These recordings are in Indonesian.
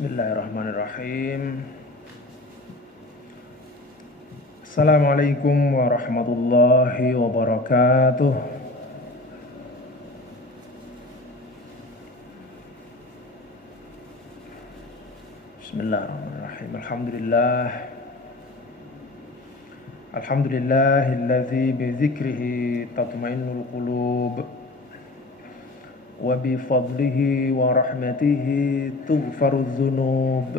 Bismillahirrahmanirrahim. Assalamualaikum warahmatullahi wabarakatuh. Bismillahirrahmanirrahim. Alhamdulillahilladzi bidzikrihi tatma'innul qulub wa bi fadlihi wa rahmatihi tughfarudz dzunub.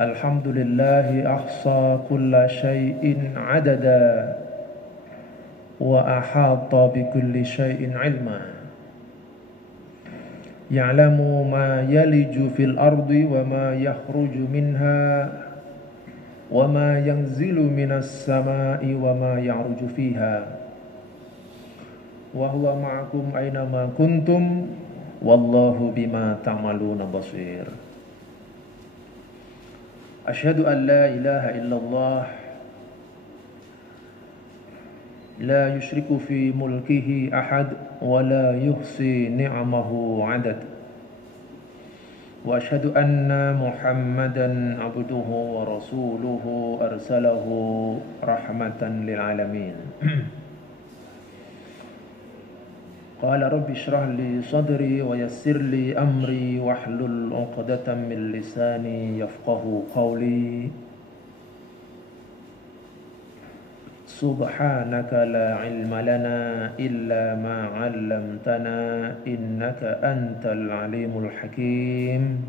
Alhamdulillahi ahsa kulla syai'in 'adada wa ahata bi kulli syai'in 'ilma. Ya'lamu ma yaliju fil ardi wa ma yakhruju minha wa ma yanzilu minas sama'i wa ma ya'ruju fiha. Wa huwa ma'akum aina ma kuntum wallahu bima ta'maluna basir. Asyhadu an la ilaha illallah la yusyriku fi mulkihi ahad wa la yuhsi ni'amahu 'adad. Wa asyhadu anna Muhammadan 'abduhu wa rasuluhu arsalahu rahmatan lil alamin. Qala rabbi shrah li sadri wa yassir li amri wahlul 'uqdatam min lisani yafqahu qawli. Subhanaka la ilma lana illa ma 'allamtana innaka antal alimul hakim.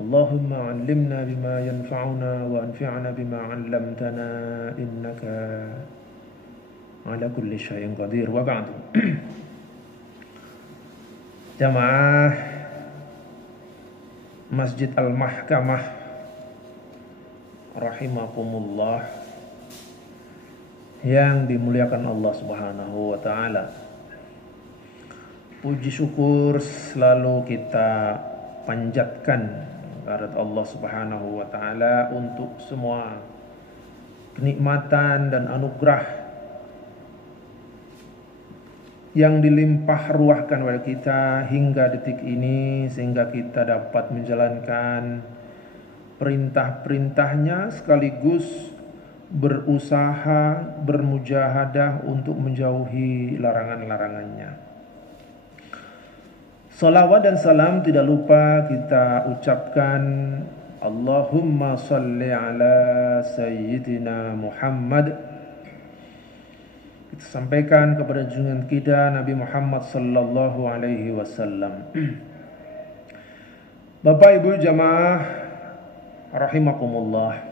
Allahumma 'allimna bima yanfa'una wa anfi'na bima 'allamtana innaka ala kulli syai'in qadir. Wa ba'du. Jamaah Masjid Al-Mahkamah rahimakumullah yang dimuliakan Allah Subhanahu wa taala. Puji syukur selalu kita panjatkan kepada Allah Subhanahu wa taala untuk semua kenikmatan dan anugerah yang dilimpah ruahkan kepada kita hingga detik ini, sehingga kita dapat menjalankan perintah-perintahnya sekaligus berusaha bermujahadah untuk menjauhi larangan-larangannya. Salawat dan salam tidak lupa kita ucapkan Allahumma salli ala Sayyidina Muhammad. Kita sampaikan kepada junjungan kita Nabi Muhammad sallallahu alaihi wasallam. Bapak Ibu jamaah rahimakumullah.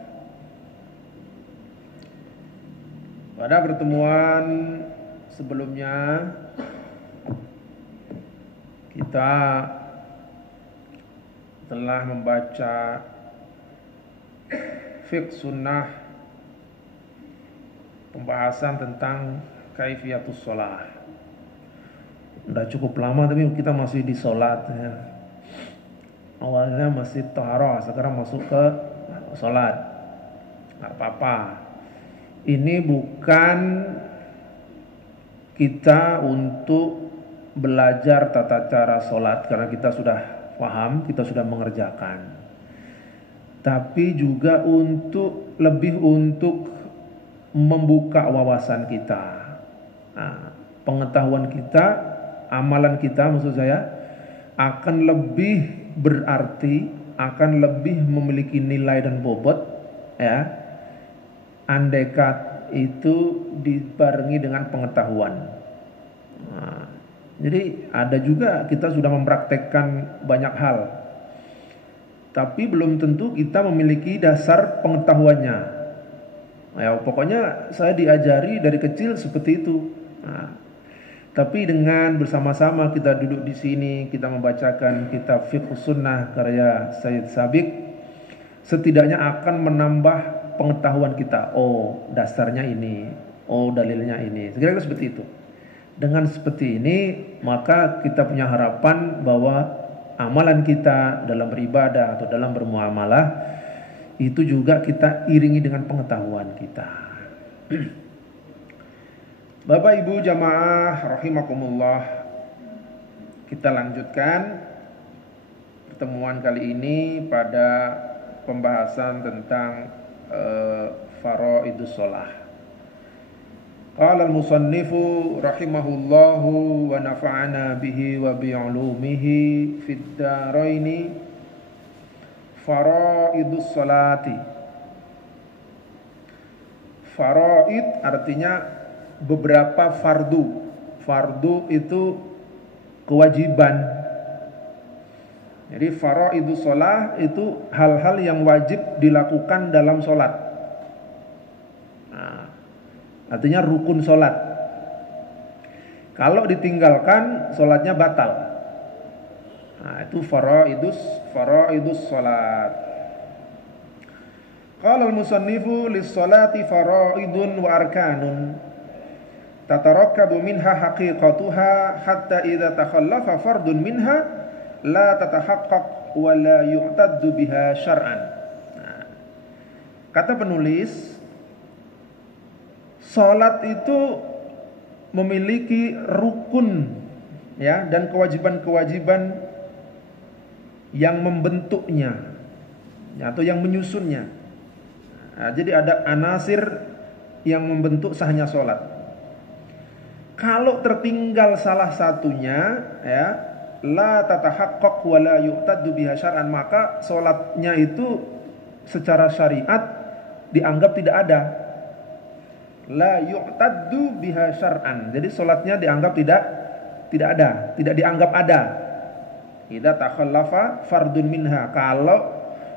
Pada pertemuan sebelumnya kita telah membaca fiqh sunnah, pembahasan tentang kaifiyatus shalah. Udah cukup lama tapi kita masih di salat ya. Awalnya masih taharah, sekarang masuk ke salat. Enggak apa-apa. Ini bukan kita untuk belajar tata cara salat karena kita sudah paham, kita sudah mengerjakan. Tapi juga lebih untuk membuka wawasan kita, pengetahuan kita, amalan kita maksud saya akan lebih berarti, akan lebih memiliki nilai dan bobot ya, andaikat itu dibarengi dengan pengetahuan. Jadi ada juga kita sudah mempraktekkan banyak hal, tapi belum tentu kita memiliki dasar pengetahuannya. Ya, pokoknya saya diajari dari kecil seperti itu. Tapi dengan bersama-sama kita duduk di sini, kita membacakan kitab Fiqh Sunnah karya Sayyid Sabiq, setidaknya akan menambah pengetahuan kita. Oh, dasarnya ini. Oh, dalilnya ini. Kira-kira seperti itu. Dengan seperti ini, maka kita punya harapan bahwa amalan kita dalam beribadah atau dalam bermuamalah itu juga kita iringi dengan pengetahuan kita. Bapak Ibu jamaah rahimakumullah, Kita lanjutkan pertemuan kali ini pada pembahasan tentang faraidus shalah. Qala al-musannifu rahimahullahu wa nafa'ana bihi wa bi'ulumihi fid dharaini. Faraidus sholati. Faraid artinya beberapa fardu. Fardu itu kewajiban. Jadi faraidus shalah itu hal-hal yang wajib dilakukan dalam sholat. Nah, artinya rukun sholat. Kalau ditinggalkan sholatnya batal. Nah, itu faraidus shalat. Qala al-musannifu lis-sholati faraidun wa arkanun tatarakkabu minha haqiqatuha hatta idza takhallafa fardun minha la tatahaqqaq wa la yu'taddu biha syar'an. Nah, kata penulis, salat itu memiliki rukun ya dan kewajiban-kewajiban yang membentuknya atau yang menyusunnya. Nah, jadi ada anasir yang membentuk sahnya salat. Kalau tertinggal salah satunya ya, la tatahaqqaq wa la yu'taddu biha syar'an, maka salatnya itu secara syariat dianggap tidak ada. La yu'taddu biha syar'an. Jadi salatnya dianggap tidak ada, tidak dianggap ada. Idza takhallafa fardun minha, kalau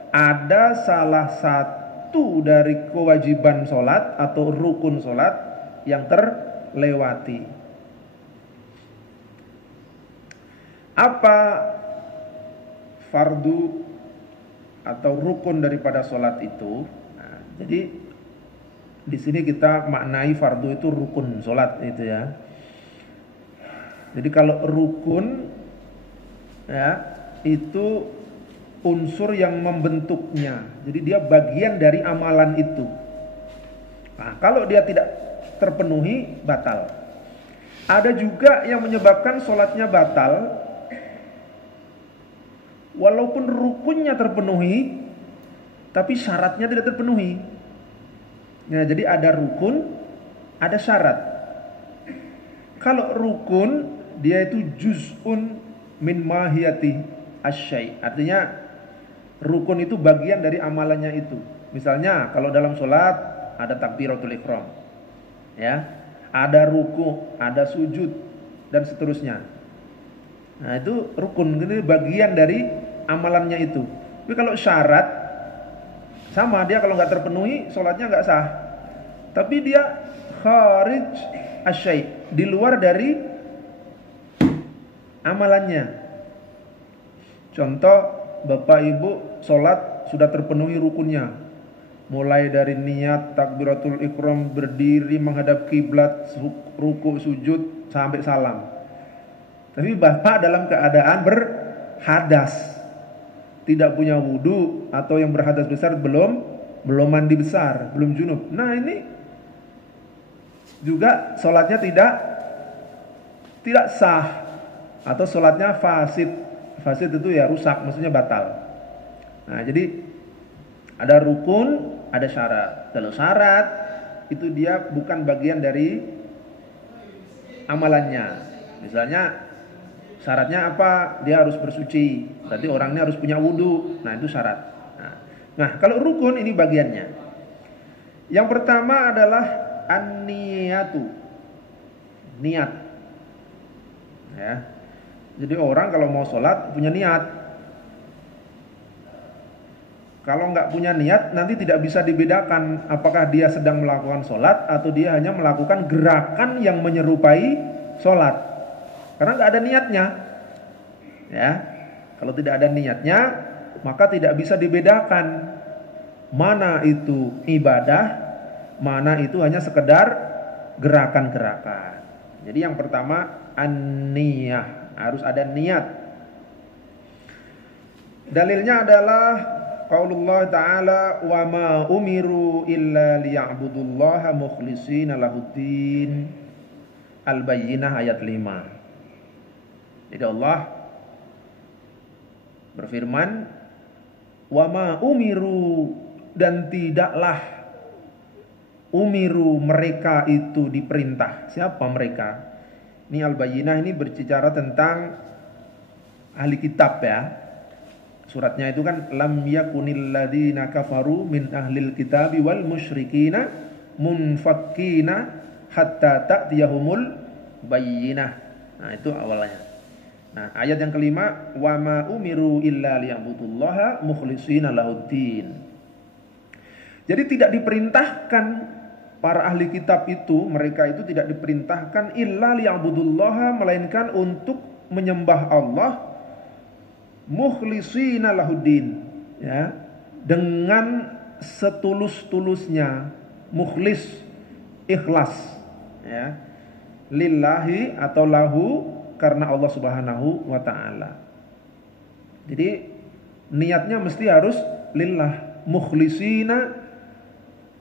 ada salah satu dari kewajiban salat atau rukun salat yang terlewati. Apa fardu atau rukun daripada salat itu? Nah, jadi di sini kita maknai fardu itu rukun salat itu ya. Jadi kalau rukun ya itu unsur yang membentuknya. Jadi dia bagian dari amalan itu. Nah, kalau dia tidak terpenuhi batal. Ada juga yang menyebabkan sholatnya batal walaupun rukunnya terpenuhi tapi syaratnya tidak terpenuhi. Nah, jadi ada rukun, ada syarat. Kalau rukun dia itu juz'un min mahiyati asy-syai'. Artinya rukun itu bagian dari amalannya itu. Misalnya kalau dalam sholat ada takbiratul ihram. Ya, ada ruku, ada sujud dan seterusnya. Nah, itu rukun, itu bagian dari amalannya itu. Tapi kalau syarat sama, dia kalau nggak terpenuhi sholatnya nggak sah. Tapi dia kharij asy-syai', di luar dari amalannya. Contoh, Bapak Ibu sholat sudah terpenuhi rukunnya, mulai dari niat, takbiratul ihram, berdiri, menghadap kiblat, ruku, sujud, sampai salam. Tapi Bapak dalam keadaan berhadas, tidak punya wudu, atau yang berhadas besar belum mandi besar, belum junub. Nah, ini juga sholatnya tidak sah, atau sholatnya fasid. Fasid itu ya rusak, maksudnya batal. Nah, jadi ada rukun, ada syarat. Kalau syarat itu dia bukan bagian dari amalannya. Misalnya syaratnya apa? Dia harus bersuci. Berarti orangnya harus punya wudu. Nah, itu syarat. Nah, kalau rukun ini bagiannya. Yang pertama adalah an-niyatu. Niat. Ya. Jadi orang kalau mau sholat punya niat. Kalau nggak punya niat, nanti tidak bisa dibedakan apakah dia sedang melakukan sholat atau dia hanya melakukan gerakan yang menyerupai sholat. Karena nggak ada niatnya. Ya, kalau tidak ada niatnya, maka tidak bisa dibedakan mana itu ibadah, mana itu hanya sekedar gerakan-gerakan. Jadi yang pertama an-niyah, harus ada niat. Dalilnya adalah qaulullah ta'ala wa ma umiru illa liya'budullaha mukhlishina lahuddin. Al-Bayyinah ayat 5. Jadi Allah berfirman, wa ma umiru, dan tidaklah umiru, mereka itu diperintah. Siapa mereka? Ini Al-Bayyinah ini berbicara tentang ahli kitab ya. Suratnya itu kan lam yakunil ladzina kafaru min ahlil kitabi wal musyrikina munfakkina hatta ta'tiyahumul bayyinah. Nah, itu awalnya. Nah, ayat yang kelima, wa ma umiru illa liya'budullaha mukhlishina lahuddin. Jadi tidak diperintahkan para ahli kitab itu, mereka itu tidak diperintahkan illa liya'budullaha, melainkan untuk menyembah Allah mukhlishina lahuddin, ya, dengan setulus-tulusnya, mukhlis, ikhlas, ya, lillahi atau lahu, karena Allah Subhanahu wa taala. Jadi niatnya mesti harus lillah, mukhlishina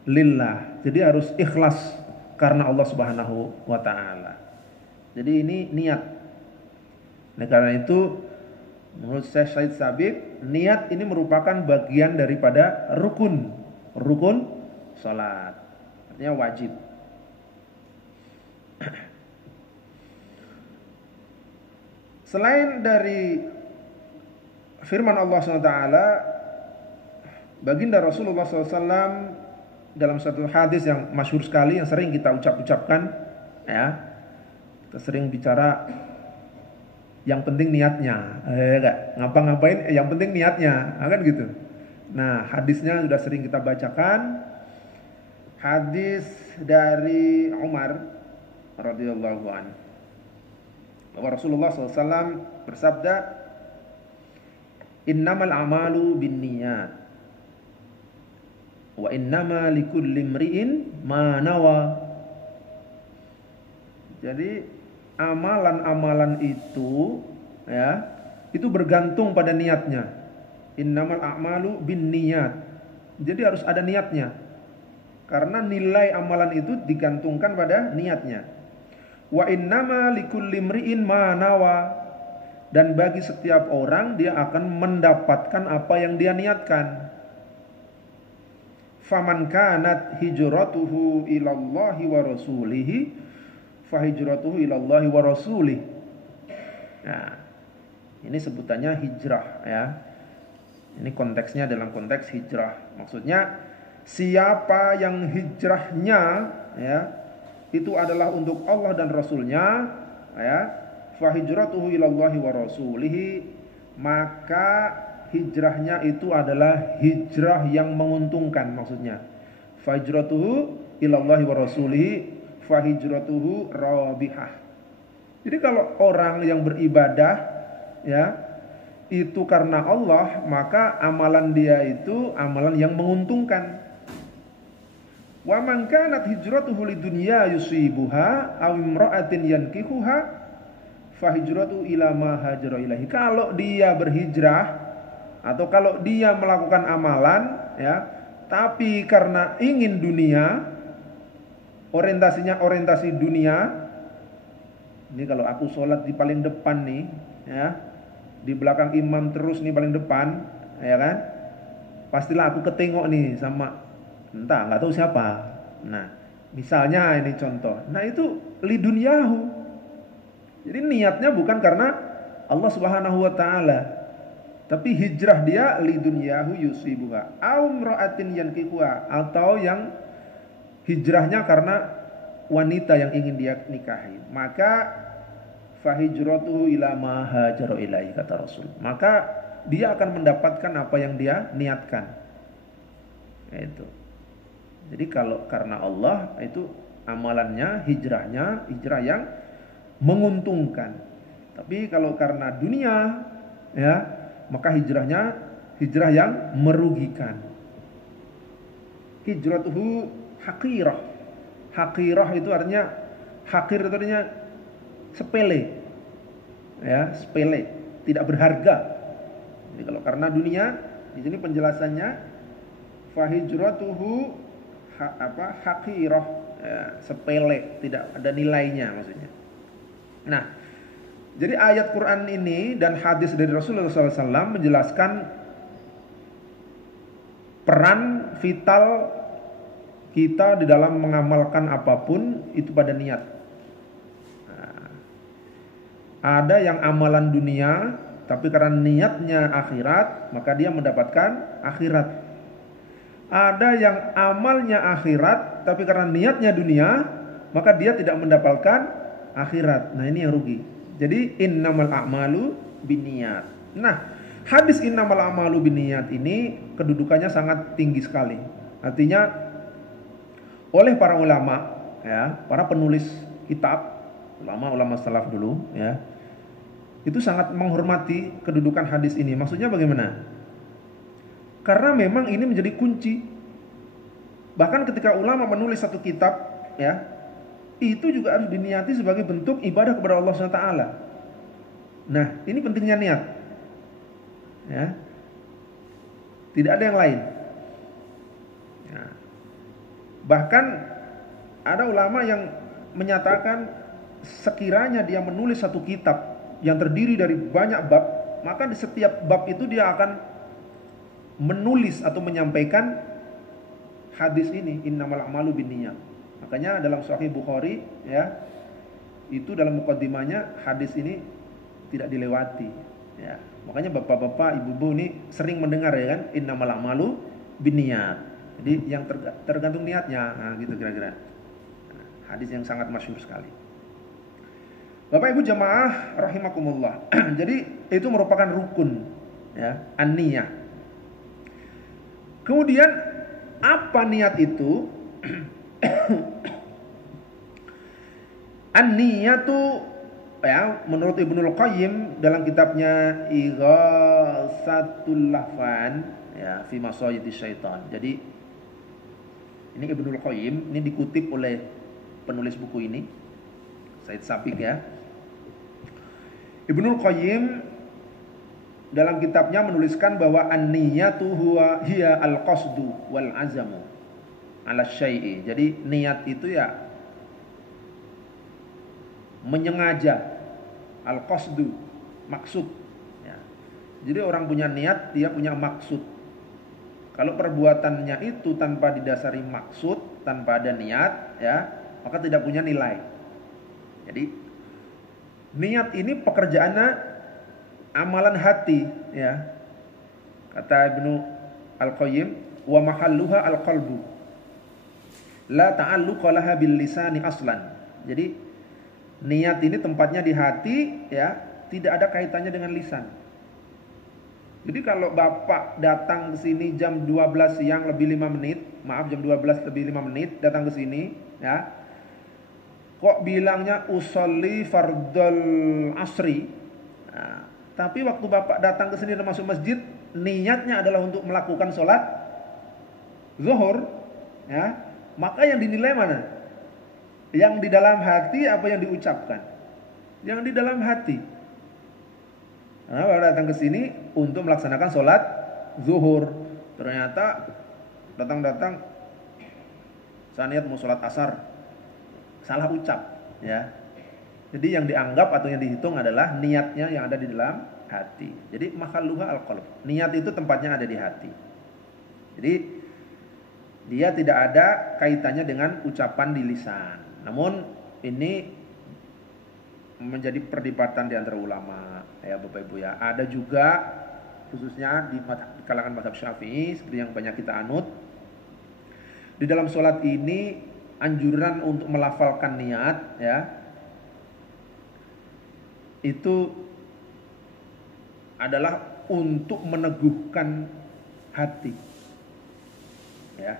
lillah. Jadi harus ikhlas karena Allah Subhanahu wa taala. Jadi ini niat. Nah, karena itu menurut Syekh Said Sabiq, niat ini merupakan bagian daripada rukun salat. Artinya wajib. Selain dari firman Allah SWT, baginda Rasulullah SAW dalam satu hadis yang masyhur sekali, yang sering kita ucapkan, ya, kita sering bicara, yang penting niatnya, ngapa-ngapain, yang penting niatnya, kan gitu. Nah, hadisnya sudah sering kita bacakan. Hadis dari Umar radhiyallahu anhu, bahwa Rasulullah SAW bersabda, innamal a'malu binniyat wa innama likulli imri'in ma nawa. Jadi amalan-amalan itu, ya, itu bergantung pada niatnya. Innamal a'malu binniyat. Jadi harus ada niatnya. Karena nilai amalan itu digantungkan pada niatnya. Wa innama likulli imri'in ma nawa, dan bagi setiap orang dia akan mendapatkan apa yang dia niatkan. Faman kanat hijratuhu ilallahi wa rasulihi fa hijratuhu ilallahi wa rasulih. Nah, ini sebutannya hijrah, ya. Ini konteksnya dalam konteks hijrah. Maksudnya siapa yang hijrahnya, ya, itu adalah untuk Allah dan Rasulnya, ya, fa hijratuhu ilallahi wa rasulihi, maka hijrahnya itu adalah hijrah yang menguntungkan. Maksudnya fa hijratuhu ilallahi wa rasulihi fa hijratuhu rabihah. Jadi kalau orang yang beribadah, ya, itu karena Allah, maka amalan dia itu amalan yang menguntungkan. Wa man kanat hijratuhu lidunya yusibuha aw imra'atin yankihuha fa hijratuhu ila ma hajara ilaihi. Kalau dia berhijrah atau kalau dia melakukan amalan, ya, tapi karena ingin dunia, orientasinya orientasi dunia. Ini kalau aku sholat di paling depan nih, ya, di belakang imam terus nih paling depan, ya kan, pastilah aku ketengok nih sama entah, nggak tahu siapa. Nah, misalnya ini contoh. Nah, itu lidunyahu. Jadi niatnya bukan karena Allah Subhanahu wa taala, tapi hijrah dia lidunyahu yusibuha aw imra'atin yankihuha, atau yang hijrahnya karena wanita yang ingin dia nikahi. Maka fa hijratuhu ila ma hajara ilaihi, kata Rasul. Maka dia akan mendapatkan apa yang dia niatkan. Itu. Jadi kalau karena Allah, itu amalannya, hijrahnya, hijrah yang menguntungkan. Tapi kalau karena dunia, ya, maka hijrahnya hijrah yang merugikan. Hijratuhu haqirah. Haqirah itu artinya, haqir itu artinya sepele. Ya, sepele, tidak berharga. Jadi kalau karena dunia, di sini penjelasannya fa hijratuhu haqirah, ya, sepele, tidak ada nilainya maksudnya. Nah, Jadi ayat Quran ini dan hadis dari Rasulullah SAW menjelaskan peran vital kita di dalam mengamalkan apapun itu pada niat. Nah, ada yang amalan dunia tapi karena niatnya akhirat maka dia mendapatkan akhirat. Ada yang amalnya akhirat tapi karena niatnya dunia maka dia tidak mendapatkan akhirat. Nah, ini yang rugi. Jadi innamal a'malu binniyat. Nah, hadis innamal a'malu binniyat ini kedudukannya sangat tinggi sekali. Artinya oleh para ulama ya, para penulis kitab, ulama-ulama salaf dulu ya, itu sangat menghormati kedudukan hadis ini. Maksudnya bagaimana? Karena memang ini menjadi kunci. Bahkan ketika ulama menulis satu kitab ya, itu juga harus diniati sebagai bentuk ibadah kepada Allah SWT. Nah, ini pentingnya niat. Ya. Tidak ada yang lain. Ya. Bahkan ada ulama yang menyatakan sekiranya dia menulis satu kitab yang terdiri dari banyak bab, maka di setiap bab itu dia akan menulis atau menyampaikan hadis ini, innamal a'malu binniyat. Makanya dalam Sahih Bukhari ya, itu dalam mukaddimahnya hadis ini tidak dilewati ya. Makanya bapak-bapak, ibu-ibu ini sering mendengar ya kan, innamal a'malu binniyat. Jadi yang tergantung niatnya. Nah, gitu kira-kira. Nah, hadis yang sangat masyhur sekali. Bapak Ibu jamaah rahimakumullah. Jadi itu merupakan rukun ya, an-niyah. Kemudian apa niat itu? An-niyatu ya, menurut Ibnul Qayyim dalam kitabnya Ighatsatul Lahfan ya, fi Masyayidis Syaitan. Jadi ini Ibnul Qayyim, ini dikutip oleh penulis buku ini, Said Sabiq ya. Ibnul Qayyim dalam kitabnya menuliskan bahwa an-niyatu huwa hiya al-qasdu wal azamu ala syai'i. Jadi niat itu ya menyengaja, al-qasdu, maksud ya. Jadi orang punya niat, dia punya maksud. Kalau perbuatannya itu tanpa didasari maksud, tanpa ada niat ya, maka tidak punya nilai. Jadi niat ini pekerjaannya amalan hati ya. Kata Ibnu Al-Qayyim, wa mahalluha al-qalbu. La ta'alluqa laha bil lisani aslan. Jadi niat ini tempatnya di hati ya, tidak ada kaitannya dengan lisan. Jadi kalau Bapak datang ke sini jam 12 siang lebih 5 menit, maaf jam 12 lebih 5 menit datang ke sini ya. Kok bilangnya usolli fardhul asri. Nah, tapi waktu Bapak datang ke sini dan masuk masjid, niatnya adalah untuk melakukan sholat zuhur ya. Maka yang dinilai mana? Yang di dalam hati apa yang diucapkan? Yang di dalam hati. Nah, baru datang ke sini untuk melaksanakan sholat zuhur. Ternyata datang-datang saya niat mau sholat asar, salah ucap ya. Jadi yang dianggap atau yang dihitung adalah niatnya yang ada di dalam hati. Jadi mahalluha al-qalb. Niat itu tempatnya ada di hati. Jadi dia tidak ada kaitannya dengan ucapan di lisan. Namun ini menjadi perdebatan di antara ulama ya Bapak Ibu ya. Ada juga khususnya di kalangan mazhab Syafi'i seperti yang banyak kita anut. Di dalam sholat ini anjuran untuk melafalkan niat ya, itu adalah untuk meneguhkan hati ya.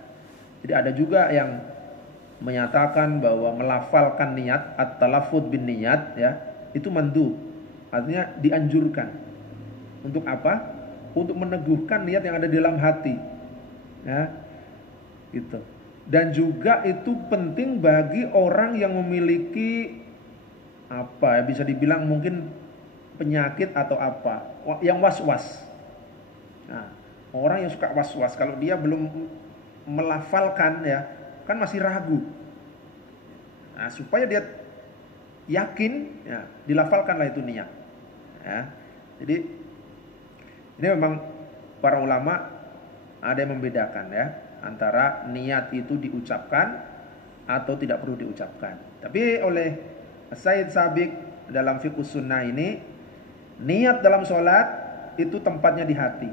Jadi ada juga yang menyatakan bahwa melafalkan niat at-talaffuz bin niat ya, itu mandu, artinya dianjurkan. Untuk apa? Untuk meneguhkan niat yang ada di dalam hati ya, gitu. Dan juga itu penting bagi orang yang memiliki apa ya, bisa dibilang mungkin penyakit atau apa, yang was-was. Nah, orang yang suka was-was, kalau dia belum melafalkan ya, kan masih ragu. Nah, supaya dia yakin ya, dilafalkanlah itu niat. Ya. Jadi ini memang para ulama ada yang membedakan ya antara niat itu diucapkan atau tidak perlu diucapkan. Tapi oleh Said Sabiq dalam Fiqhus Sunnah ini, niat dalam sholat itu tempatnya di hati,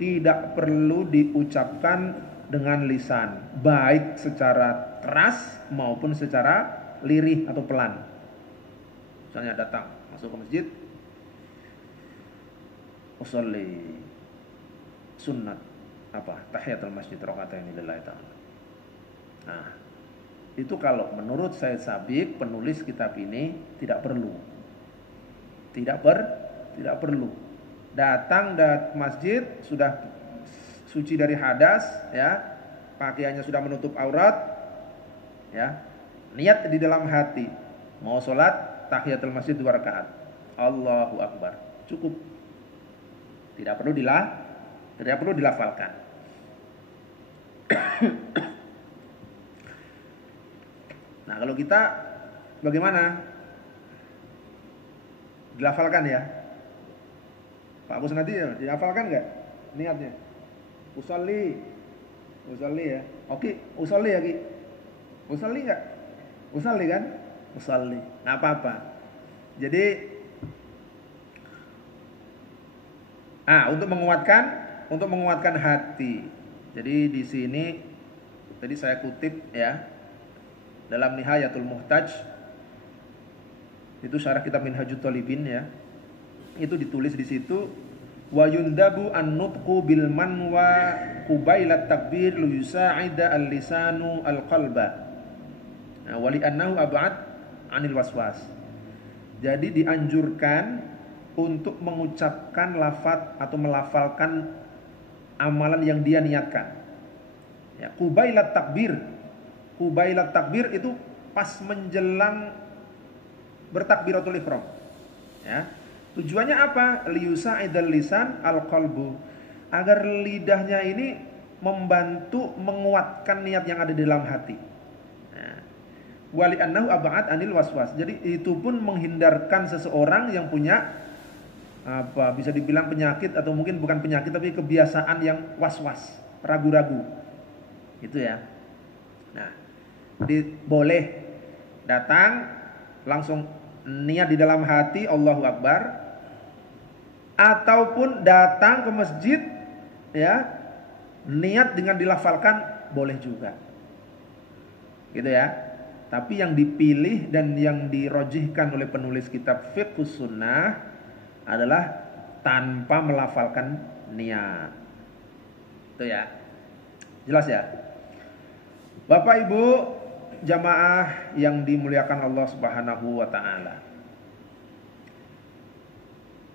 tidak perlu diucapkan dengan lisan, baik secara keras maupun secara lirih atau pelan. Misalnya datang masuk ke masjid, usolli sunnat tahiyatul masjid rakaatain lillahi ta'ala. Nah, itu kalau menurut Said Sabiq penulis kitab ini tidak perlu. Tidak perlu. Datang ke masjid sudah suci dari hadas ya, pakaiannya sudah menutup aurat ya. Niat di dalam hati, mau sholat tahiyatul masjid 2 rakaat. Allahu akbar. Cukup. Tidak perlu dilafalkan. Nah, kalau kita bagaimana? Dilafalkan ya. Pak Bos nanti ya, dilafalkan enggak niatnya? Usolli ya. Oke, usolli ya Ki. Usolli enggak? Usolli kan? Usolli. Enggak apa-apa. Jadi untuk menguatkan hati. Jadi di sini tadi saya kutip ya dalam Nihayatul Muhtaj, itu syarah kitab Minhajut Thalibin ya. Itu ditulis di situ wa yundabu an-nutqu bil manwa qubailat takbir li yusa'ida al-lisanu al-qalba. Nah, wali annahu ab'ad 'anil waswas. Jadi dianjurkan untuk mengucapkan lafaz atau melafalkan amalan yang dia niatkan. Ya, qubailat takbir. Qubailat takbir itu pas menjelang bertakbiratul ihram. Ya. Tujuannya apa? Liyusa'idal lisan al-qalbu. Agar lidahnya ini membantu menguatkan niat yang ada di dalam hati. Nah, wali annahu ab'ad anil waswas. Jadi itu pun menghindarkan seseorang yang punya bisa dibilang penyakit atau mungkin bukan penyakit tapi kebiasaan yang was-was, ragu-ragu. Itu ya. Nah, boleh datang langsung niat di dalam hati Allahu Akbar, ataupun datang ke masjid ya niat dengan dilafalkan boleh juga. Gitu ya. Tapi yang dipilih dan yang dirojihkan oleh penulis kitab Fiqhus Sunnah adalah tanpa melafalkan niat. Itu ya. Jelas ya? Bapak Ibu jamaah yang dimuliakan Allah Subhanahu wa taala.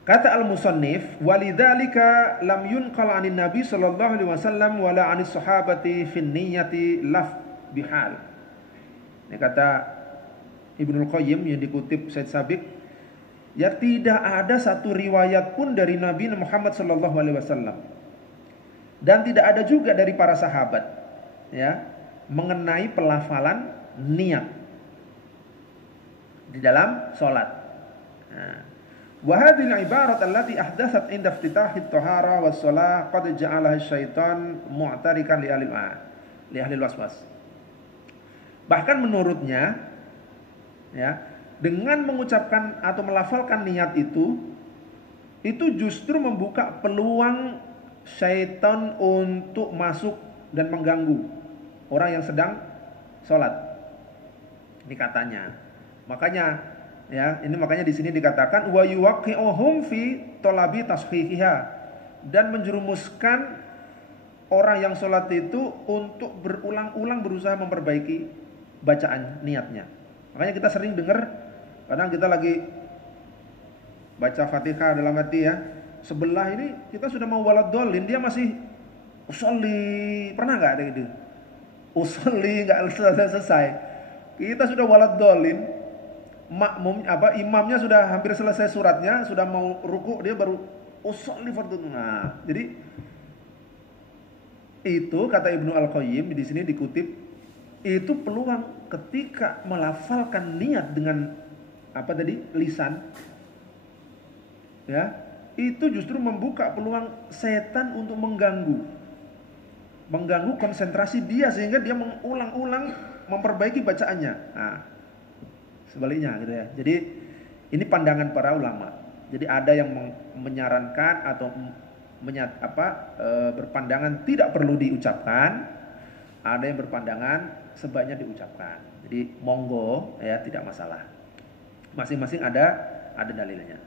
Kata al-musannif, walidzalika lam yunqal 'anin nabi sallallahu alaihi wasallam wala 'anis sahabati fin niyyati laf bihal. Ini kata Ibnul Qayyim yang dikutip Said Sabiq, ya tidak ada satu riwayat pun dari Nabi Muhammad sallallahu alaihi wasallam dan tidak ada juga dari para sahabat ya mengenai pelafalan niat di dalam salat. Wa hadhihi al-ibarat allati ahdathat inda iftitah at-tahara was-shalah qad ja'alaha asy-syaitan mu'tarikan li ahli waswas. Bahkan menurutnya ya, dengan mengucapkan atau melafalkan niat itu justru membuka peluang syaitan untuk masuk dan mengganggu orang yang sedang sholat. Ini katanya. Makanya di sini dikatakan wa yuwaqqi'uhum fi talabi tashihiha, dan menjerumuskan orang yang sholat itu untuk berulang-ulang berusaha memperbaiki bacaan niatnya. Makanya kita sering dengar, kadang kita lagi baca Fatihah dalam hati ya, sebelah ini kita sudah mau waladhdallin, dia masih usolli. Pernah nggak ada gitu? Usolli nggak selesai. Kita sudah waladhdallin, imamnya sudah hampir selesai suratnya, sudah mau ruku, dia baru usolli fardhu. Nah, jadi itu kata Ibnu Al-Qayyim di sini dikutip, itu peluang ketika melafalkan niat dengan lisan, ya, itu justru membuka peluang setan untuk mengganggu konsentrasi dia sehingga dia mengulang-ulang memperbaiki bacaannya. Nah, sebaliknya gitu ya. Jadi ini pandangan para ulama. Jadi ada yang menyarankan atau berpandangan tidak perlu diucapkan, ada yang berpandangan sebaiknya diucapkan. Jadi monggo ya, tidak masalah. Masing-masing ada dalilnya.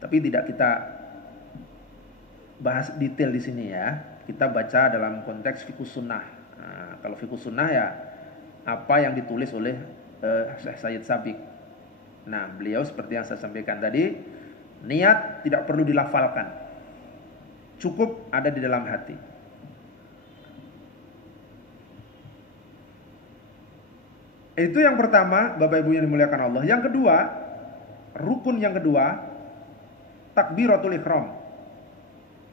Tapi tidak kita bahas detail di sini ya. Kita baca dalam konteks fiqh sunnah. Nah, kalau fiqh sunnah ya apa yang ditulis oleh Syekh Sayyid Sabiq. Nah, beliau seperti yang saya sampaikan tadi, niat tidak perlu dilafalkan. Cukup ada di dalam hati. Itu yang pertama, Bapak Ibu yang dimuliakan Allah. Yang kedua, rukun yang kedua, takbiratul ihram.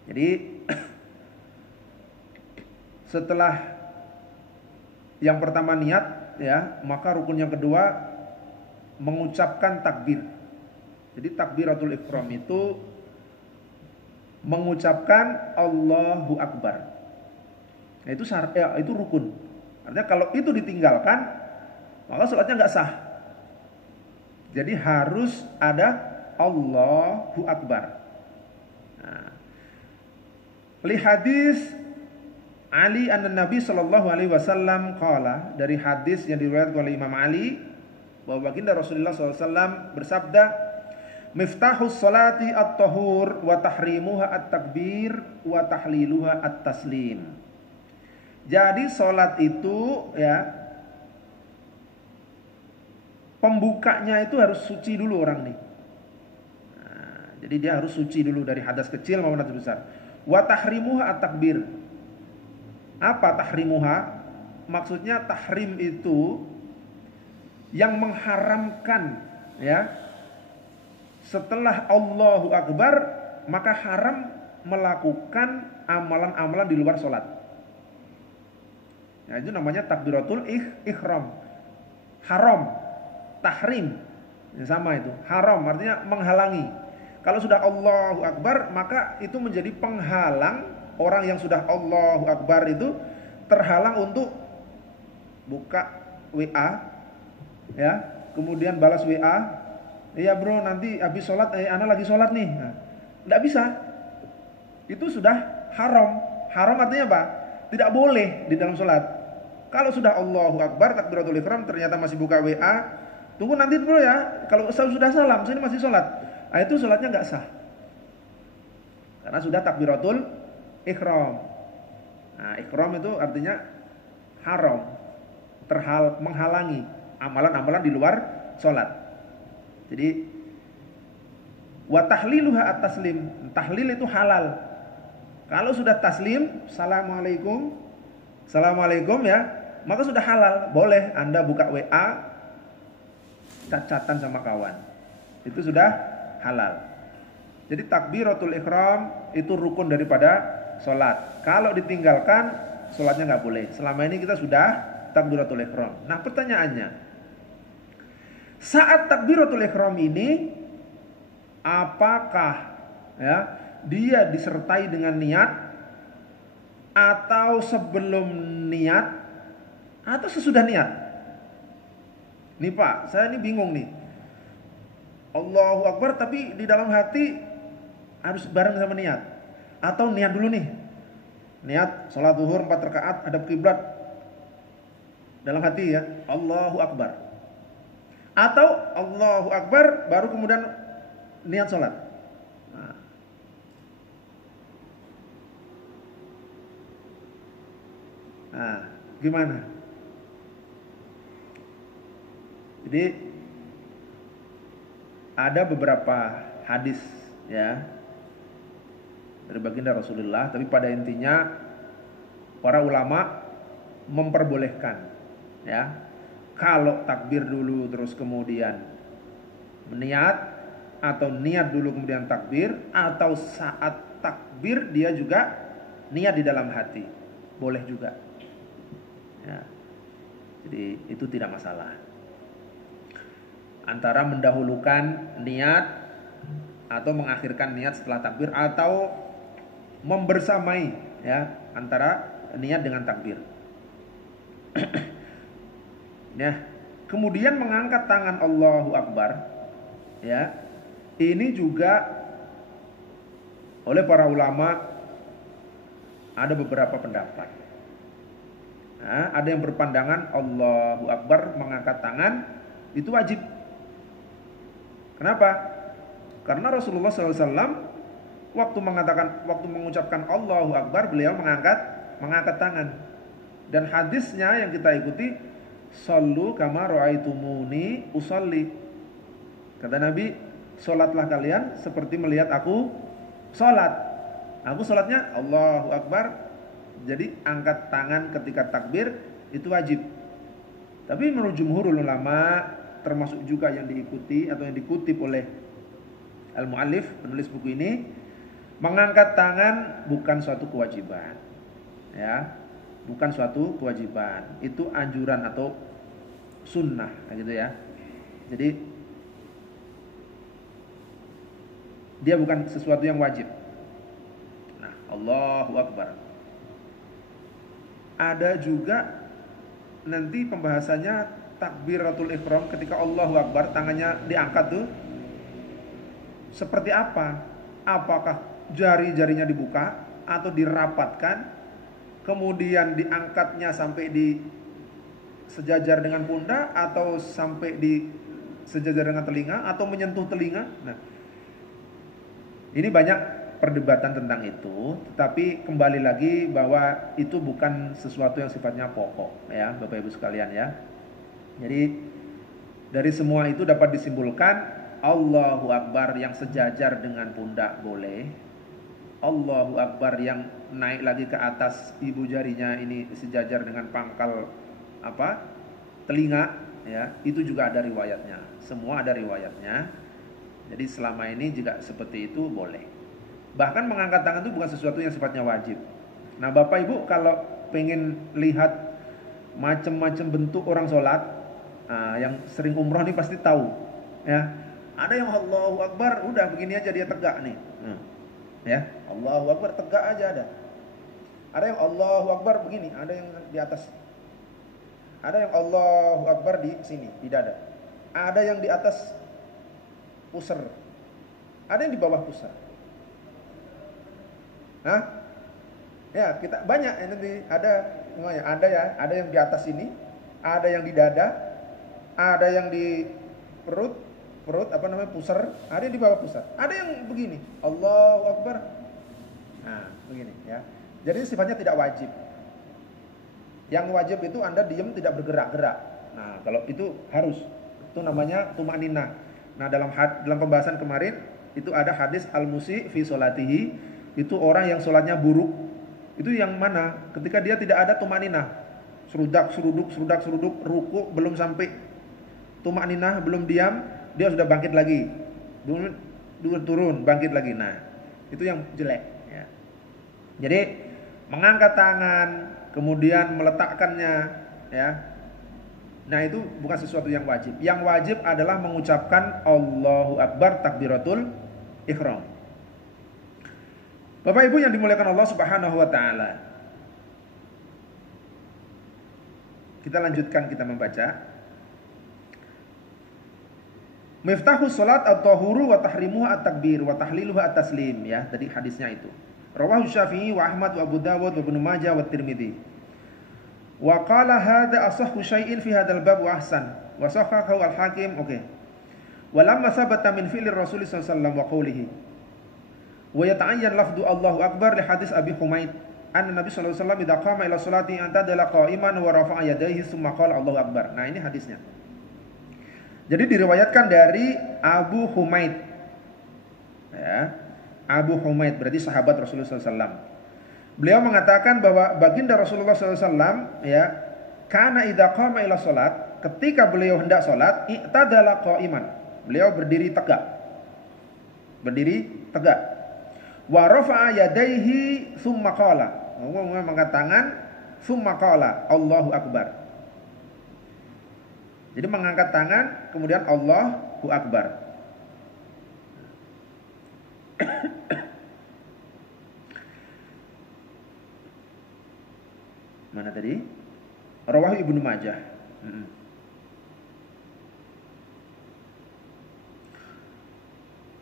Jadi setelah yang pertama niat ya, maka rukun yang kedua mengucapkan takbir. Jadi takbiratul ihram itu mengucapkan Allahu Akbar. Nah, itu syarat ya, itu rukun. Artinya kalau itu ditinggalkan, maka salatnya nggak sah. Jadi harus ada Allahu Akbar. Nah, li hadis Ali an-Nabi sallallahu alaihi wasallam qala, dari hadis yang diriwayatkan oleh Imam Ali bahwa baginda Rasulullah SAW bersabda, miftahus salati at-tahur wa tahrimuha at-takbir wa tahliluha at-taslim. Jadi salat itu ya, pembukanya itu harus suci dulu orang nih. Nah, jadi dia harus suci dulu dari hadas kecil maupun hadas besar. Wa tahrimuha at-takbir. Apa tahrimuha? Maksudnya tahrim itu yang mengharamkan ya. Setelah Allahu Akbar maka haram melakukan amalan-amalan di luar sholat. Nah, itu namanya takbiratul ihram. Haram, tahrim, ya, sama itu. Haram artinya menghalangi. Kalau sudah Allahu Akbar maka itu menjadi penghalang. Orang yang sudah Allahu Akbar itu terhalang untuk buka WA ya, kemudian balas WA, iya bro nanti habis sholat, ana lagi sholat nih. Nah, tidak bisa. Itu sudah haram. Haram artinya apa? Tidak boleh di dalam sholat. Kalau sudah Allahu Akbar takbiratul ihram ternyata masih buka WA, tunggu nanti dulu ya. Kalau sudah salam, saya masih sholat, nah, itu sholatnya nggak sah. Karena sudah takbiratul ihram. Nah, ihram itu artinya haram, menghalangi amalan-amalan di luar sholat. Jadi wa tahliluha at-taslim. Tahlil itu halal. Kalau sudah taslim, assalamualaikum, assalamualaikum ya, maka sudah halal. Boleh Anda buka WA, chat-chatan sama kawan. Itu sudah halal. Jadi takbiratul ihram itu rukun daripada sholat. Kalau ditinggalkan, sholatnya nggak boleh. Selama ini kita sudah takbiratul ihram. Nah, pertanyaannya, saat takbiratul ihram ini, apakah ya dia disertai dengan niat, atau sebelum niat, atau sesudah niat? Nih Pak, saya ini bingung nih. Allahu Akbar tapi di dalam hati harus bareng sama niat, atau niat dulu nih, niat sholat zuhur 4 rakaat hadap kiblat dalam hati ya, Allahu Akbar, atau Allahu Akbar baru kemudian niat sholat. Nah, gimana? Jadi ada beberapa hadis ya dari baginda Rasulullah, tapi pada intinya para ulama memperbolehkan ya, kalau takbir dulu terus kemudian niat, atau niat dulu kemudian takbir, atau saat takbir dia juga niat di dalam hati, boleh juga ya. Jadi itu tidak masalah. Antara mendahulukan niat atau mengakhirkan niat setelah takbir, atau membersamai ya antara niat dengan takbir. Nah, kemudian mengangkat tangan Allahu Akbar, ya, ini juga oleh para ulama ada beberapa pendapat. Nah, ada yang berpandangan Allahu Akbar mengangkat tangan itu wajib. Kenapa? Karena Rasulullah SAW waktu mengucapkan Allahu Akbar, beliau mengangkat tangan. Dan hadisnya yang kita ikuti, sallu kama ra'aitumuni usolli. Kata Nabi, solatlah kalian seperti melihat aku solat. Aku solatnya Allahu Akbar. Jadi angkat tangan ketika takbir itu wajib. Tapi menurut jumhurul ulama, termasuk juga yang diikuti atau yang dikutip oleh al-muallif, penulis buku ini, mengangkat tangan bukan suatu kewajiban. Ya. Bukan suatu kewajiban, itu anjuran atau sunnah gitu ya. Jadi dia bukan sesuatu yang wajib. Nah, Allahu Akbar. Ada juga nanti pembahasannya takbiratul ihram, ketika Allahu Akbar tangannya diangkat tuh seperti apa? Apakah jari-jarinya dibuka atau dirapatkan? Kemudian diangkatnya sampai di sejajar dengan pundak, atau sampai di sejajar dengan telinga, atau menyentuh telinga. Nah, ini banyak perdebatan tentang itu. Tetapi kembali lagi bahwa itu bukan sesuatu yang sifatnya pokok ya Bapak Ibu sekalian ya. Jadi dari semua itu dapat disimpulkan Allahu Akbar yang sejajar dengan pundak boleh. Allahu Akbar yang naik lagi ke atas ibu jarinya ini sejajar dengan pangkal telinga ya, itu juga ada riwayatnya. Semua ada riwayatnya. Jadi selama ini juga seperti itu boleh. Bahkan mengangkat tangan itu bukan sesuatu yang sifatnya wajib. Nah, Bapak Ibu kalau pengen lihat macam-macam bentuk orang sholat, yang sering umroh nih pasti tahu ya. Ada yang Allahu Akbar udah begini aja dia tegak nih. Ya, Allahu Akbar tegak aja ada. Ada yang Allahu Akbar begini, ada yang di atas. Ada yang Allahu Akbar di sini, di dada. Ada yang di atas pusar. Ada yang di bawah pusar. Nah, ya kita banyak nanti ada semuanya. Ada yang di atas ini, ada yang di dada, ada yang di perut pusar, ada yang di bawah pusar, ada yang begini, Allahu Akbar. Nah, begini ya. Jadi sifatnya tidak wajib. Yang wajib itu Anda diam tidak bergerak-gerak. Nah, kalau itu harus. Itu namanya tumaninah. Nah, dalam pembahasan kemarin itu ada hadis al-musi fi sholatihi, itu orang yang sholatnya buruk. Itu yang mana? Ketika dia tidak ada tumaninah. Seruduk, ruku belum sampai tumaninah, belum diam, dia sudah bangkit lagi, turun, bangkit lagi. Nah, itu yang jelek ya. Jadi mengangkat tangan, kemudian meletakkannya ya. Nah, itu bukan sesuatu yang wajib. Yang wajib adalah mengucapkan Allahu Akbar takbiratul ihram. Bapak Ibu yang dimuliakan Allah Subhanahu wa taala. Kita lanjutkan, kita membaca. Miftahus salat at-tahuru wa tahrimuha at-takbir wa tahliluha at-taslim ya. Tadi hadisnya itu. Rawahu Syafi'i wa Ahmad wa Abu Dawud wa Ibnu Majah wa Tirmidzi. Wa qala hadza asahhu syai'in fi hadzal bab wa ahsan wa sahahahu al-Hakim. Oke. Wa lamma sabata min fi'li Rasul sallallahu alaihi wasallam wa qawlihi. Wa yata'ayyan lafdhu Allahu Akbar li hadis Abi Humaid anna Nabi sallallahu alaihi wasallam idza qama ila salati antadala qa'iman wa rafa'a yadayhi tsumma qala Allahu Akbar. Nah, ini hadisnya. Jadi diriwayatkan dari Abu Humaid ya. Abu Humaid berarti sahabat Rasulullah SAW. Beliau mengatakan bahwa baginda Rasulullah SAW ya, kana idza qama ila salat, ketika beliau hendak salat, i'tadala qa'iman, beliau berdiri tegak. Wa rafa'a yadayhi tsumma qala, mengangkat tangan, tsumma qala Allahu Akbar. Jadi mengangkat tangan kemudian Allahu Akbar. Mana tadi? Rawahu Ibnu Majah.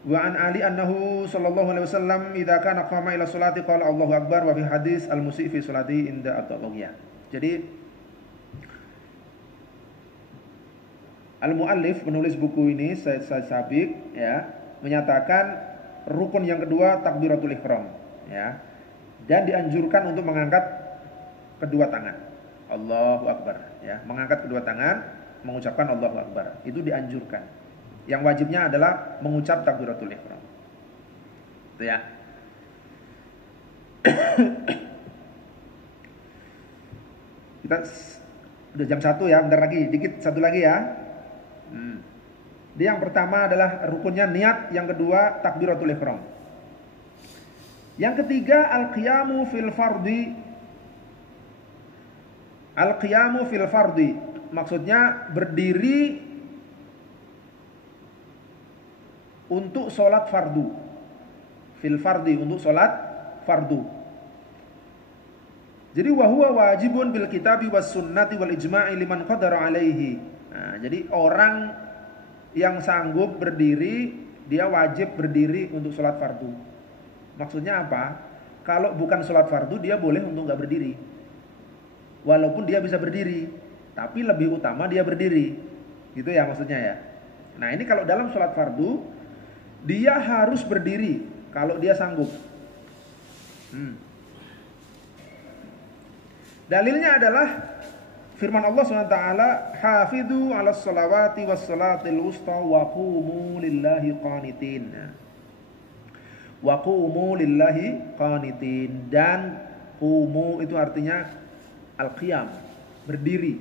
Wa an Ali annahu sallallahu alaihi wasallam idza kana qama ila salati qala Allahu akbar wa fi hadis al-musi fi salati inda at-taghiyah. Jadi al-muallif penulis buku ini Said Sabiq ya menyatakan rukun yang kedua takbiratul ihram ya. Dan dianjurkan untuk mengangkat kedua tangan. Allahu akbar ya, mengangkat kedua tangan, mengucapkan Allahu akbar. Itu dianjurkan. Yang wajibnya adalah mengucap takbiratul ihram. Itu ya. Kita udah jam 1 ya, bentar lagi, dikit satu lagi ya. Yang pertama adalah rukunnya niat, yang kedua takbiratul ihram. Yang ketiga al-qiyamu fil fardi. Al-qiyamu fil fardi maksudnya berdiri untuk sholat fardu. Fil fardi, untuk sholat fardu. Jadi wahuwa wajibun bil kitabi was sunnati wal ijma'i liman qadara alaihi. Nah, jadi orang yang sanggup berdiri, dia wajib berdiri untuk sholat fardu. Maksudnya apa? Kalau bukan sholat fardu, dia boleh untuk nggak berdiri. Walaupun dia bisa berdiri, tapi lebih utama dia berdiri. Gitu ya maksudnya ya. Nah ini kalau dalam sholat fardu, dia harus berdiri kalau dia sanggup. Dalilnya adalah firman Allah SWT, hafidhu ala sholawati was salatil wusta wa qumu lillahi qanitin. Wa qumu lillahi qanitin. Dan qumu itu artinya al-qiyam, berdiri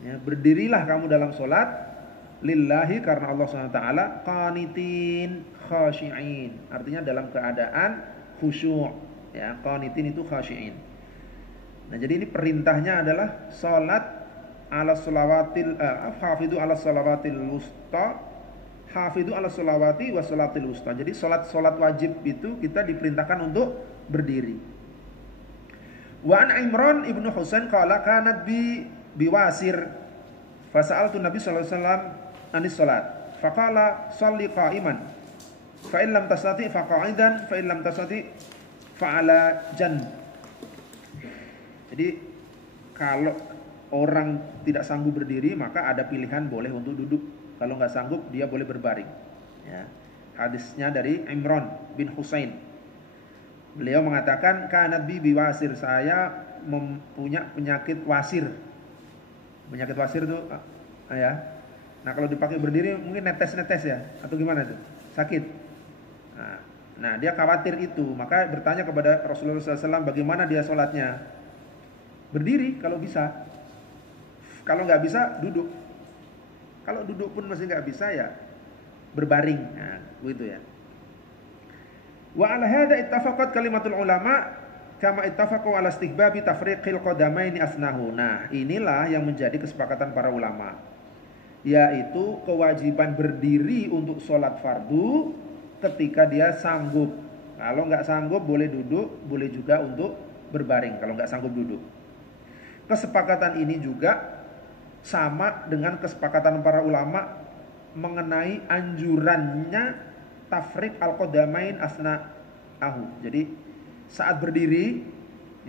ya, berdirilah kamu dalam sholat lillahi karena Allah SWT, qanitin khashi'in, artinya dalam keadaan khusyuk ya, qanitin itu khashi'in. Nah jadi ini perintahnya adalah salat ala shalawatil hafidhu ala shalawatil wusta, hafidhu ala shalawati wa shalatil wusta. Jadi salat wajib itu kita diperintahkan untuk berdiri. Wa an Imran ibnu Husain qala kanat biwasir fasa'altu Nabi sallallahu alaihi wasallam anis salat faqala shalli qa'iman fa in lam tastati fa qa'idan fa in lam tastati fa ala janb. Jadi kalau orang tidak sanggup berdiri maka ada pilihan boleh untuk duduk, kalau nggak sanggup dia boleh berbaring ya. Hadisnya dari Imran bin Husain, beliau mengatakan kanat biwasir, saya mempunyai penyakit wasir. Penyakit wasir itu ya. Nah kalau dipakai berdiri mungkin netes-netes ya, atau gimana tuh? Sakit. Nah dia khawatir itu, maka bertanya kepada Rasulullah SAW bagaimana dia sholatnya. Berdiri kalau bisa. Kalau nggak bisa duduk. Kalau duduk pun masih nggak bisa ya berbaring. Nah begitu ya. Wa ala hada ittafaqat kalimatul ulama kama ittafaqu ala istihbabi tafriqil qadamaini asnahu. Nah inilah yang menjadi kesepakatan para ulama, yaitu kewajiban berdiri untuk sholat fardu ketika dia sanggup. Kalau nggak sanggup boleh duduk, boleh juga untuk berbaring kalau nggak sanggup duduk. Kesepakatan ini juga sama dengan kesepakatan para ulama mengenai anjurannya tafriq al-qadamain asna'ahu. Jadi saat berdiri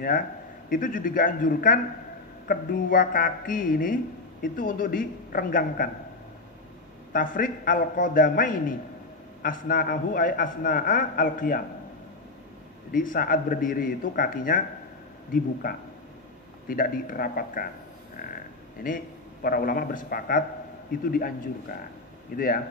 ya, itu juga anjurkan kedua kaki ini itu untuk direnggangkan. Tafriq al-qadamaini asna'ahu ay asna'a al-qiyam. Jadi saat berdiri itu kakinya dibuka, tidak dirapatkan. Nah, ini para ulama bersepakat itu dianjurkan, gitu ya.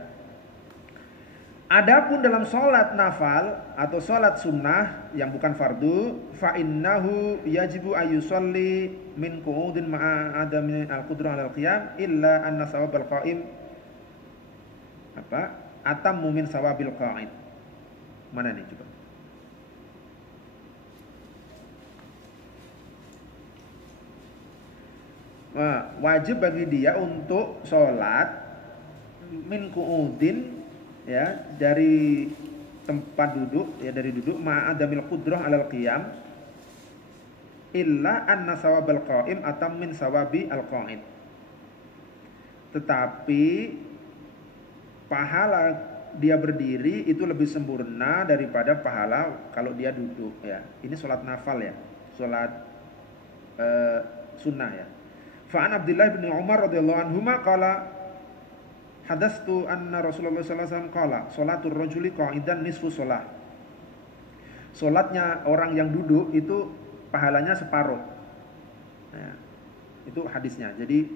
Adapun dalam sholat nafal atau sholat sunnah yang bukan fardu, fa innahu yajibu ayyusalli min qu'udin ma'a adami al-qudrah al-qiyam illa anna sawabal qa'im atammu min sawabil qa'id. Mana nih coba? Wajib bagi dia untuk sholat min qu'udin ya, dari tempat duduk, ya dari duduk, ma'adamil qudrah alal qiyam illa anna sawabal qa'im atam min sawabi al qa'id. Tetapi pahala dia berdiri itu lebih sempurna daripada pahala kalau dia duduk, ya. Ini sholat nafal, ya, sholat sunnah, ya. Fa'an Abdullah bin Umar radhiyallahu anhuma qala hadastu anna Rasulullah sallallahu alaihi wasallam qala sholatur rajuli qa'idan nisfu sholah. Sholatnya orang yang duduk itu pahalanya separuh. Nah, itu hadisnya. Jadi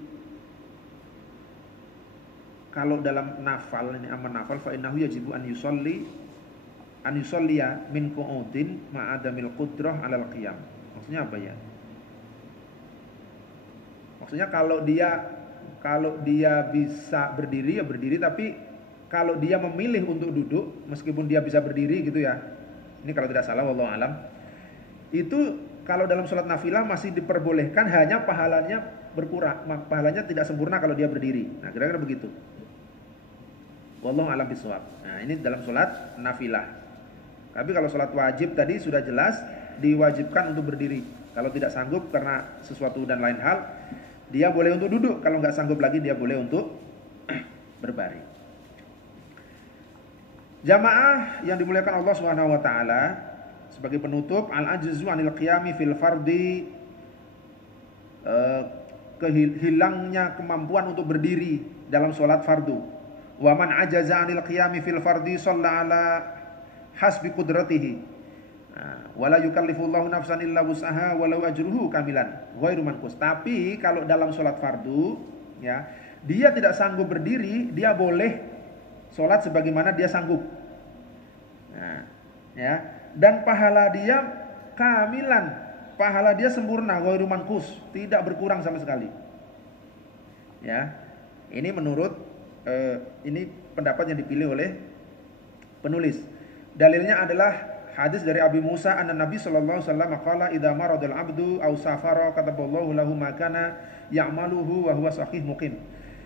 kalau dalam nafal, ini aman nafal, fa innahu yajibu an yusalliya min qu'udin ma'adamil qudrah 'alal qiyam. Maksudnya apa ya? Maksudnya kalau dia bisa berdiri, ya berdiri, tapi kalau dia memilih untuk duduk meskipun dia bisa berdiri gitu, ya. Ini kalau tidak salah, wallahu alam. Itu kalau dalam sholat nafilah masih diperbolehkan, hanya pahalanya berkurang, pahalanya tidak sempurna kalau dia berdiri. Nah, kira-kira begitu. Wallahu alam bisawab. Nah, ini dalam sholat nafilah. Tapi kalau sholat wajib tadi sudah jelas diwajibkan untuk berdiri. Kalau tidak sanggup karena sesuatu dan lain hal, dia boleh untuk duduk. Kalau nggak sanggup lagi, dia boleh untuk berbaring. Jamaah yang dimuliakan Allah Subhanahu wa taala, sebagai penutup, al-ajzu 'anil qiyami fil fardi, kehilangnya kemampuan untuk berdiri dalam sholat fardu. Wa man ajaza 'anil qiyami fil fardi shalla 'ala hasbi qudratihi. Wala yukallifullahu nafsan illa wus'aha walau ajruhu kamilan ghairu manqus. Tapi kalau dalam sholat fardu, ya, dia tidak sanggup berdiri, dia boleh sholat sebagaimana dia sanggup. Nah, ya, dan pahala dia kamilan, pahala dia sempurna, ghairu manqus, tidak berkurang sama sekali. Ya, ini menurut ini pendapat yang dipilih oleh penulis. Dalilnya adalah hadis dari Abi Musa anna Nabi sallallahu alaihi wasallam qala idza maradal abdu aw safara kataballahu lahu ma kana ya'maluhu wa huwa sahih muqim.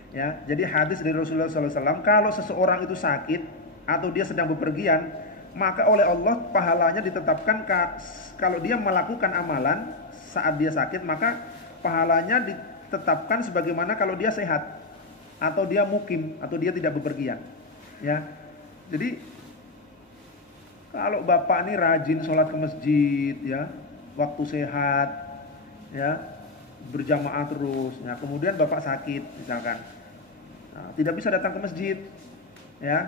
Ya, jadi hadis dari Rasulullah sallallahu alaihi wasallam, kalau seseorang itu sakit atau dia sedang bepergian, maka oleh Allah pahalanya ditetapkan kalau dia melakukan amalan saat dia sakit, maka pahalanya ditetapkan sebagaimana kalau dia sehat atau dia mukim atau dia tidak bepergian. Ya. Jadi kalau bapak ini rajin sholat ke masjid, ya, waktu sehat, ya, berjamaah terus, ya, kemudian bapak sakit misalkan, nah, tidak bisa datang ke masjid, ya,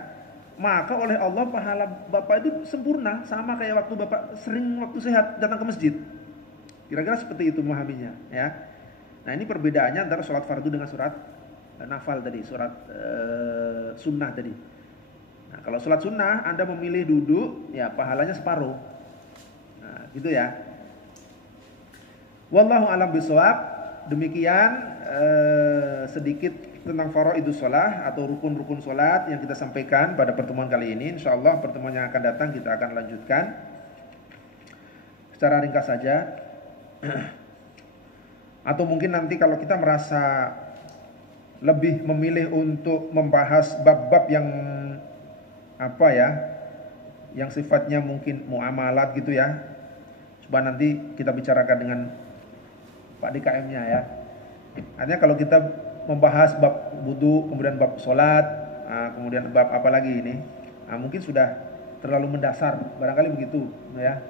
maka oleh Allah pahala bapak itu sempurna, sama kayak waktu bapak sering waktu sehat datang ke masjid. Kira-kira seperti itu memahaminya, ya. Nah, ini perbedaannya antara sholat fardu dengan sholat nafal tadi, sholat sunnah tadi. Nah, kalau sholat sunnah Anda memilih duduk, ya pahalanya separuh. Nah, gitu ya. Wallahu a'lam bishawab. Demikian sedikit tentang faraidus shalah atau rukun-rukun salat yang kita sampaikan pada pertemuan kali ini. Insyaallah pertemuan yang akan datang kita akan lanjutkan secara ringkas saja. Atau mungkin nanti kalau kita merasa lebih memilih untuk membahas bab-bab yang apa ya, yang sifatnya mungkin muamalat gitu ya, coba nanti kita bicarakan dengan Pak DKM-nya, ya. Artinya kalau kita membahas bab wudu, kemudian bab sholat, kemudian bab apa lagi ini, mungkin sudah terlalu mendasar, barangkali begitu, ya.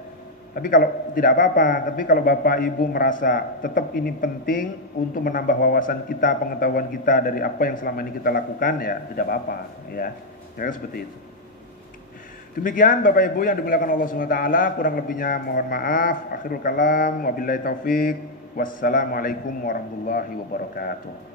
Tapi kalau tidak apa-apa, tapi kalau Bapak Ibu merasa tetap ini penting untuk menambah wawasan kita, pengetahuan kita dari apa yang selama ini kita lakukan, ya tidak apa-apa, ya. Kira-kira seperti itu. Demikian Bapak Ibu yang dimuliakan Allah SWT, kurang lebihnya mohon maaf. Akhirul kalam, wabillahi taufik. Wassalamualaikum warahmatullahi wabarakatuh.